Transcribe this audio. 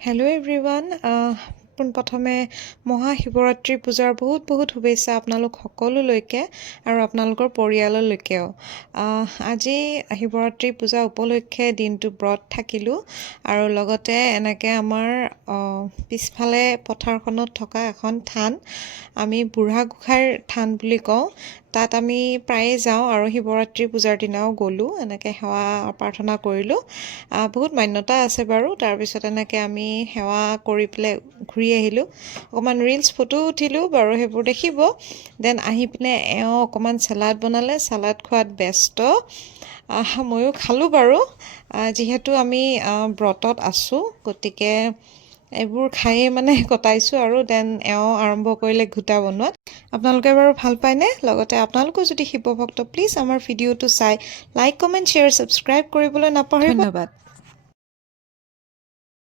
Hello' everyone পোনপ্ৰথমে মহাশিৱৰাত্ৰি পূজাৰ বহুত শুভেচ্ছা আপোনালোক সকলোলৈকে আৰু আপোনালোকৰ পৰিয়াললৈকেও। আজি শিৱৰাত্ৰি পূজা উপলক্ষে দিনটো ব্ৰত থাকিলোঁ আৰু লগতে এনেকৈ আমাৰ পিছফালে পথাৰখনত থকা এখন থান, আমি বুঢ়া গোঁসাইৰ থান বুলি কওঁ, তাত আমি প্ৰায়ে যাওঁ আৰু শিৱৰাত্ৰি পূজাৰ দিনাও গ'লোঁ, এনেকৈ সেৱা প্ৰাৰ্থনা কৰিলোঁ। বহুত মান্যতা আছে বাৰু। তাৰপিছত এনেকৈ আমি সেৱা কৰি পেলাই ঘূৰি আহিলোঁ, অকণমান ৰিলছ ফটো উঠিলোঁ বাৰু, সেইবোৰ দেখিব। দেন আহি পিনে এওঁ অকণমান চালাড বনালে, চালাড খোৱাত ব্যস্ত। ময়ো খালোঁ বাৰু, যিহেতু আমি ব্ৰতত আছোঁ, গতিকে এইবোৰ খায়েই মানে কটাইছোঁ আৰু দেন এওঁ আৰম্ভ কৰিলে ঘোটা বনোৱাত। আপোনালোকে বাৰু ভাল পায়নে? লগতে আপোনালোকো যদি শিৱভক্ত, প্লিজ আমাৰ ভিডিঅ'টো চাই লাইক, কমেণ্ট, শ্বেয়াৰ, ছাবস্ক্ৰাইব কৰিবলৈ নাপাহৰিব। ধন্যবাদ।